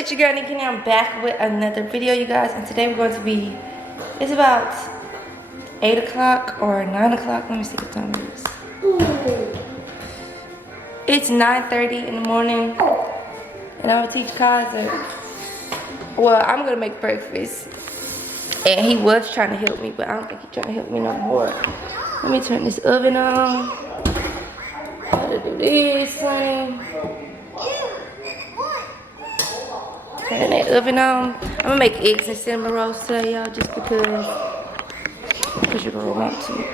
it's your girl Nique, and I'm back with another video, you guys. And today we're going to be, it's about 8 o'clock or 9 o'clock. Let me see what time it is. It's 9:30 in the morning, and I'm gonna teach Kaiser. Well, I'm gonna make breakfast, and he was trying to help me, but I don't think he's trying to help me no more. Let me turn this oven on. Gotta do this thing. Turn that oven on. I'm gonna make eggs and cinnamon rolls today, y'all, just because you're gonna want to.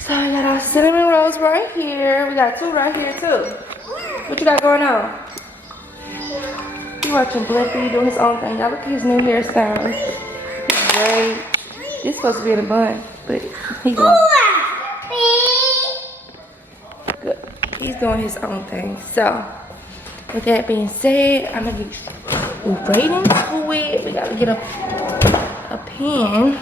So I got our cinnamon rolls right here. We got 2 right here too. What you got going on? He watching Blimpy doing his own thing. Y'all look at his new hairstyle. He's great. This is supposed to be in a bun, but he's good. He's doing his own thing. So with that being said, I'm gonna get right into it. We gotta get a pen.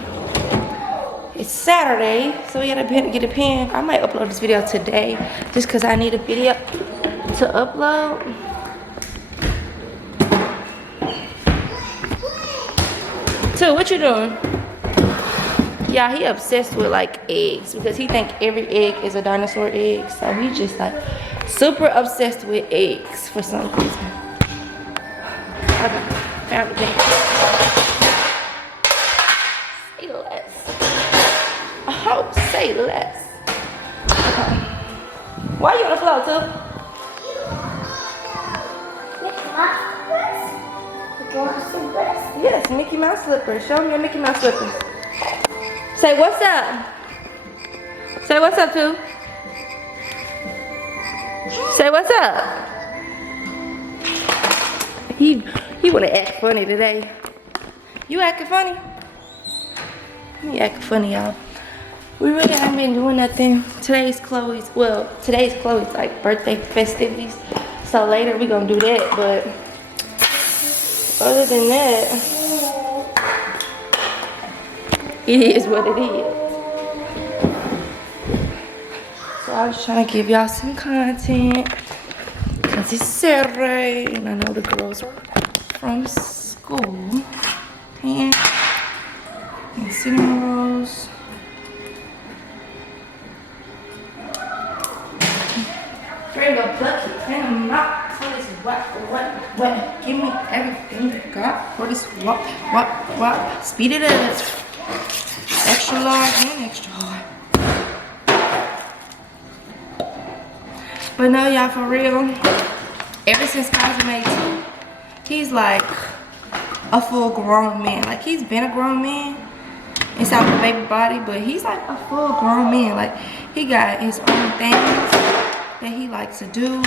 It's Saturday, so we gotta get a pen. I might upload this video today just because I need a video to upload. So what you doing? Yeah, he obsessed with like eggs because he think every egg is a dinosaur egg. So he's just like super obsessed with eggs for some reason. Okay, found the thing. Say less. Oh, say less. Okay. Why you on the floor, too? Yes, Mickey Mouse slippers. Show me your Mickey Mouse slippers. Say what's up. Say what's up, too. Say what's up. He wanna act funny today. You acting funny? Me acting funny, y'all. We really haven't been doing nothing. Today's Chloe's like birthday festivities. So later we gonna do that, but other than that, it is what it is. So I was trying to give y'all some content because it's Saturday and I know the girls are from school. And cinnamon rolls. Bring a bucket and a mop for this what. Give me everything you got for this what. Speed it up. Extra large and extra hard. But no, y'all, for real, ever since Kaiser made 2, he's like a full grown man. Like, he's been a grown man inside the baby body, but he's like a full grown man. Like, he got his own things that he likes to do.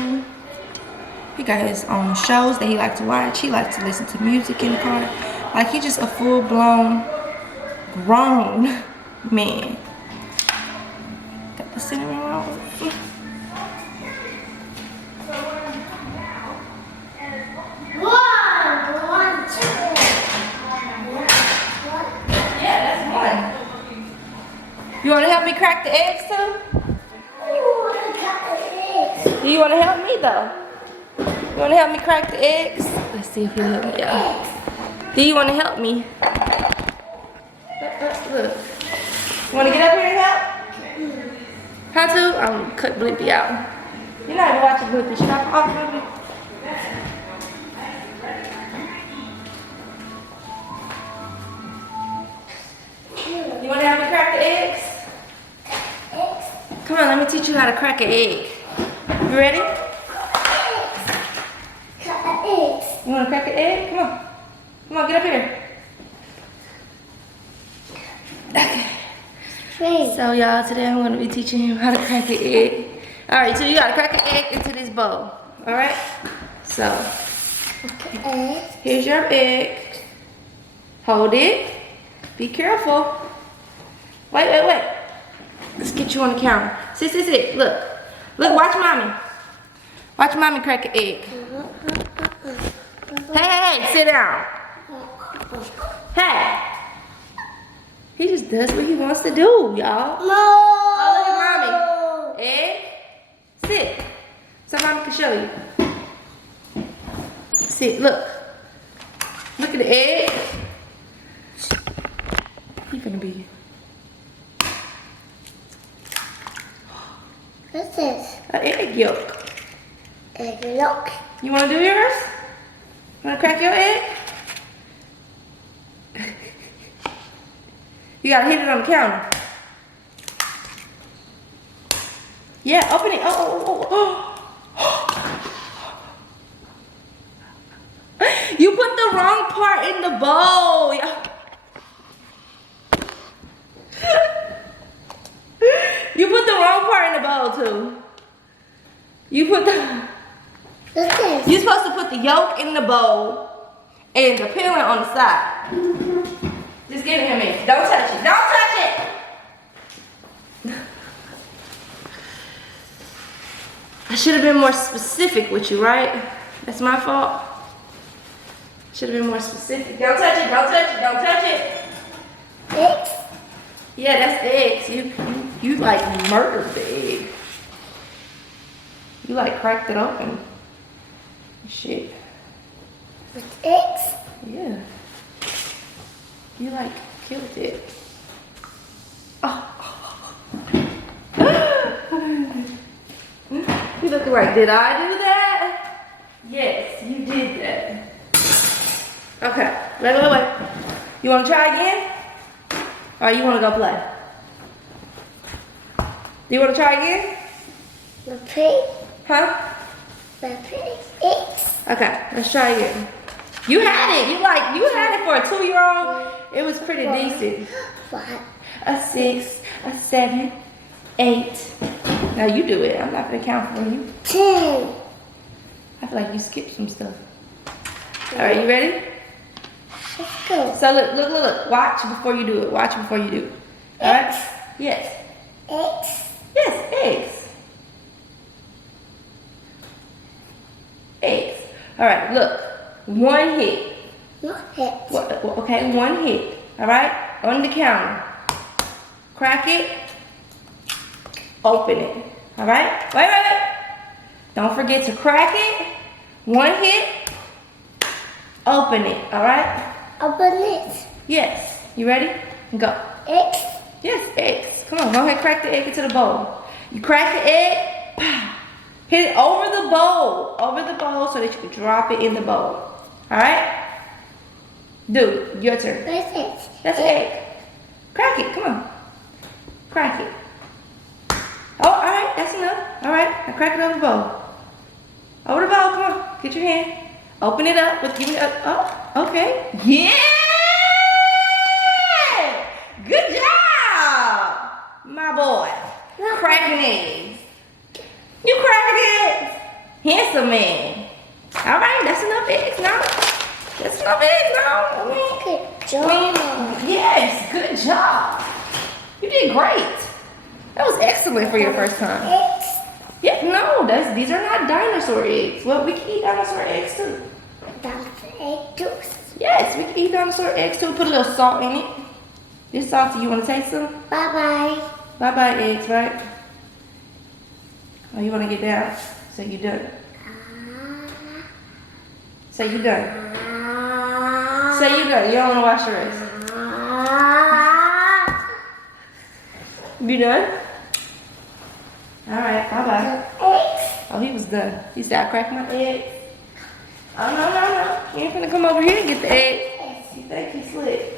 He got his own shows that he likes to watch. He likes to listen to music in the car. Like, he's just a full-blown grown man. Got the cinnamon rolls. Yeah, that's one. You want to help me crack the eggs too? Do you want to help me though? You want to help me crack the eggs? Let's see if he'll help me out. Do you want to help me? Look. You want to get up here and help? How to? I'm going to cut Blimpy out. You're not even watching Blimpy. Should I pause Blimpy? You want to help me crack the eggs? Come on, let me teach you how to crack an egg. You ready? Crack an egg. You want to crack an egg? Come on. Come on, get up here. Okay. So y'all, today I'm going to be teaching him how to crack an egg. Alright, so you got to crack an egg into this bowl. Alright? So, here's your egg. Hold it. Be careful. Wait. Let's get you on the camera. Sit. Look. Look, watch mommy. Watch mommy crack an egg. Hey, sit down. Hey. He just does what he wants to do, y'all. No. Oh, look at mommy. Egg. Sit. So mommy can show you. Sit, look. Look at the egg. He gonna be. What's this? An egg yolk. Egg yolk. You wanna do yours? Wanna crack your egg? You gotta hit it on the counter. Yeah, open it. Oh. You put the wrong part in the bowl. You put the wrong part in the bowl too. You put the. What's this? You're supposed to put the yolk in the bowl and the peeling on the side. Just give it to me. Don't touch it. Don't touch it. I should have been more specific with you, right? That's my fault. Should have been more specific. Don't touch it. Don't touch it. Don't touch it. Eggs? Yeah, that's eggs. You like murdered the egg. You like cracked it open. Shit. With eggs? Yeah. You like killed it. Oh. You look like, did I do that? Yes, you did that. Okay, wait. You wanna try again? Or you wanna go play? Do you wanna try again? The pig? Huh? The pig? Eggs? Okay, let's try again. You had it. You had it for a 2-year-old. It was pretty decent. 5. A 6, a 7, 8. Now you do it. I'm not gonna count for you. 10. I feel like you skipped some stuff. All right, you ready? Let's go. So look. Watch before you do it. Watch before you do it. All right? Eggs. Yes. Eggs. Yes, eggs. Eggs. All right, look. 1 hit. Not hit. Okay, 1 hit. All right? On the counter. Crack it. Open it. All right? Wait. Don't forget to crack it. 1 hit. Open it. All right? Open it. Yes. You ready? Go. Eggs. Yes, eggs. Come on, go ahead, crack the egg into the bowl. You crack the egg, pow. Hit it over the bowl so that you can drop it in the bowl. All right? Do, your turn. Where's it? That's egg. Crack it, come on. Crack it. Oh, all right, that's enough. All right, now crack it over the bowl. Over the bowl, come on, get your hand. Open it up, give it up. Oh, okay. Yeah! Good job, my boy. Cracking eggs. You cracking eggs. Handsome man. All right, that's enough eggs now. That's enough eggs now. Good job. Yes, good job. You did great. That was excellent for your first time. Eggs. Yeah, no, these are not dinosaur eggs. Well, we can eat dinosaur eggs too. Dinosaur egg juice. Yes, we can eat dinosaur eggs too. Put a little salt in it. This salty, you want to taste some? Bye-bye. Bye-bye eggs, right? Oh, you want to get down? So you done. Say you done. Say you done. You don't want to wash your face. You done? All right, bye-bye. Oh, he was done. He said, I cracked my eggs. Oh, no. You ain't finna come over here and get the eggs. You think he's slick.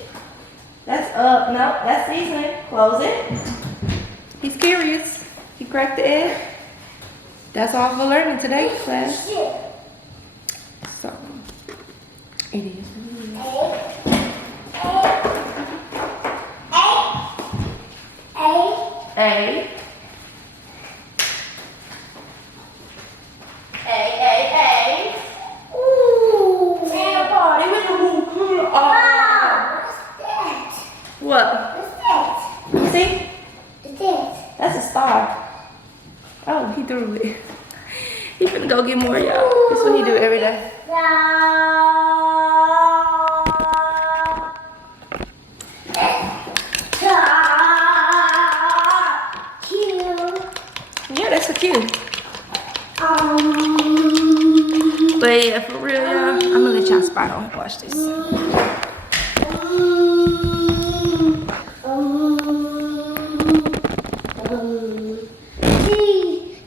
That's up. No, that's seasoning. Close it. He's curious. He cracked the egg. That's all for learning today, class. So, it is. A. Ooh. And party with the woo. Wow, what's that? What? What's that? See? What's that? That's a star. Oh, he threw it. He finna go get more, y'all. That's what he do every day. Yeah, that's so cute. But yeah, for real, y'all, I'm gonna let y'all spot. final. Watch this.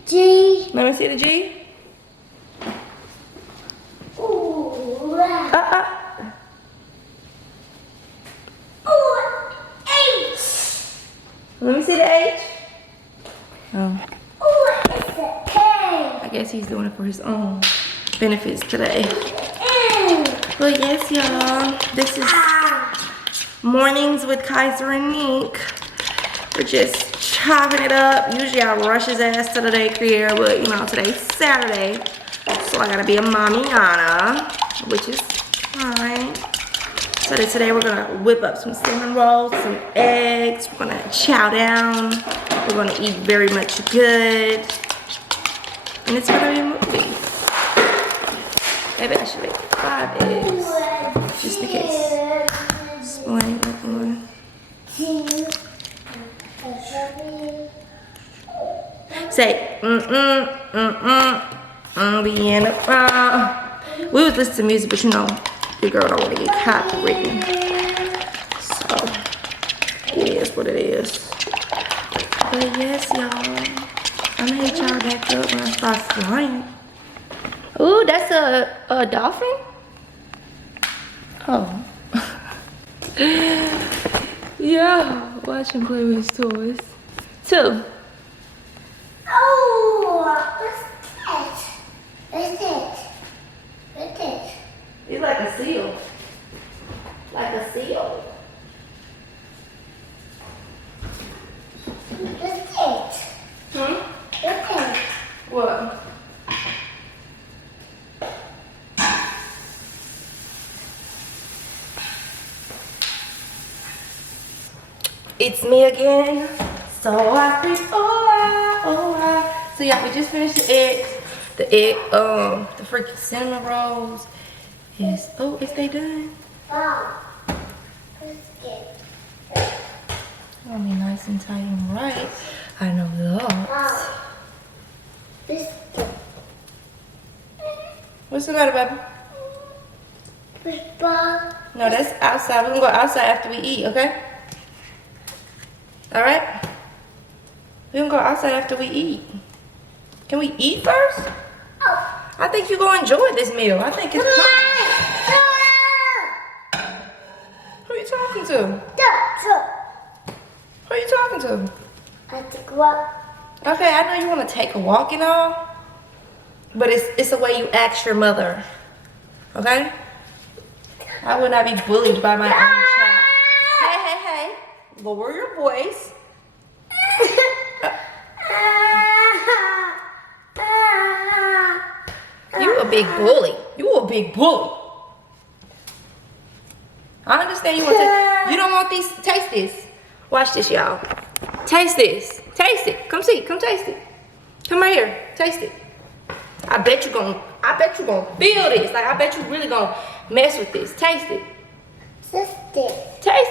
G. Let me see the G. Ooh. H. Let me see the H. Oh. Ooh, it's a K. I guess he's doing it for his own benefits today. But yes, y'all, this is mornings with Kaiser and Nique. We're just chopping it up. Usually I rush his ass to the daycare, but you know, today's Saturday, so I gotta be a mamiana, which is fine. So today we're gonna whip up some cinnamon rolls, some eggs. We're gonna chow down. We're gonna eat very much good. And it's gonna be a movie. Maybe I should make 5 eggs, just in case. Split up one. Say, be in the front. We would listen to music, but you know, your girl don't want to get copywritten. So, it is what it is. But yes, y'all, I'm gonna hit y'all back up when I start flying. Ooh, that's a dolphin? Oh. Yeah, watch him play with his toys. 2. Oh, what's that? What's it? He's like a seal. Like a seal. What's it? What's it? What? It's me again. So I think, So yeah, we just finished the eggs. The freaking cinnamon rolls is, is they done? Oh, what's it? It's gonna be nice and tight and right. I know that. Oh, what's it? What's the matter, baby? What's ball? No, that's outside. We're gonna go outside after we eat, okay? Alright? We're gonna go outside after we eat. Can we eat first? Oh. I think you're gonna enjoy this meal. I think it's Who are you talking to? Who are you talking to? I have to go up. Okay, I know you wanna take a walk and all, but it's the way you ask your mother. Okay? I would not be bullied by my own child. Hey. Lower your voice. You a big bully. You a big bully. I understand you want to. You don't want these. Taste this. Watch this, y'all. Taste this. Taste it. Come see. Come taste it. Come right here. Taste it. I bet you gonna feel this. Like I bet you really gonna mess with this. Taste it. Taste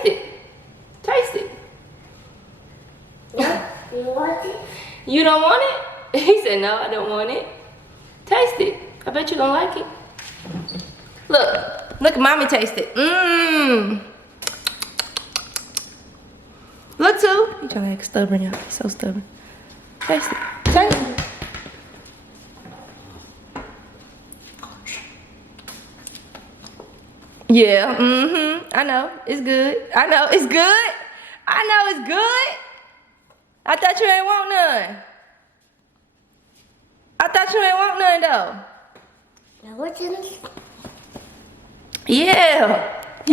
it. Taste it. You want it? You don't want it? He said, no, I don't want it. Taste it. I bet you gonna like it. Look at mommy taste it. Look too. You trying to act stubborn, y'all. So stubborn. Taste it. Taste it. Yeah, I know. It's good. I know it's good. I know it's good. I thought you ain't want none. I thought you ain't want none though. Now what's in it? Yeah. I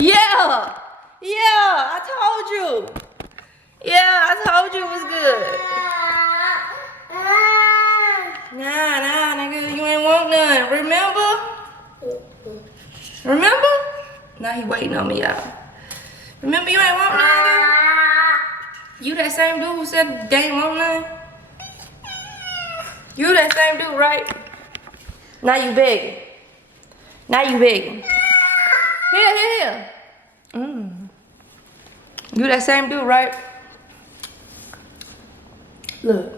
told you. Yeah, I told you it was good. Nah, nigga, you ain't want none. Remember? Now he waiting on me, y'all. Remember you ain't want none? You that same dude who said they ain't want none? You that same dude, right? Now you begging. Here. You that same dude, right? Look.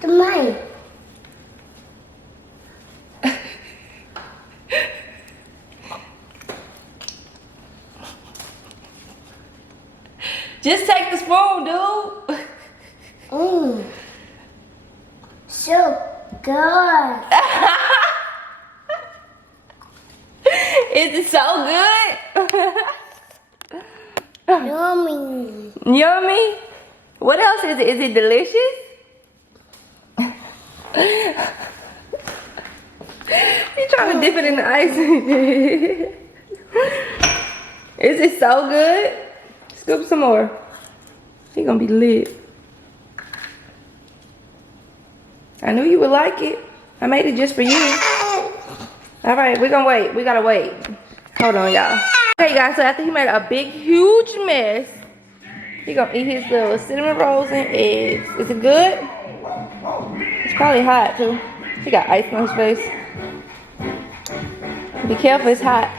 The money. Just take the spoon, dude. Mmm. So good. Is it so good? Yummy. Yummy. What else is it? Is it delicious? You trying to dip it in the ice? Is it so good? Scoop some more. He gonna be lit. I knew you would like it. I made it just for you. All right, we're gonna wait. We gotta wait. Hold on, y'all. Okay, guys, so after he made a big, huge mess, he gonna eat his little cinnamon rolls and eggs. Is it good? It's probably hot, too. He got ice on his face. Be careful, it's hot.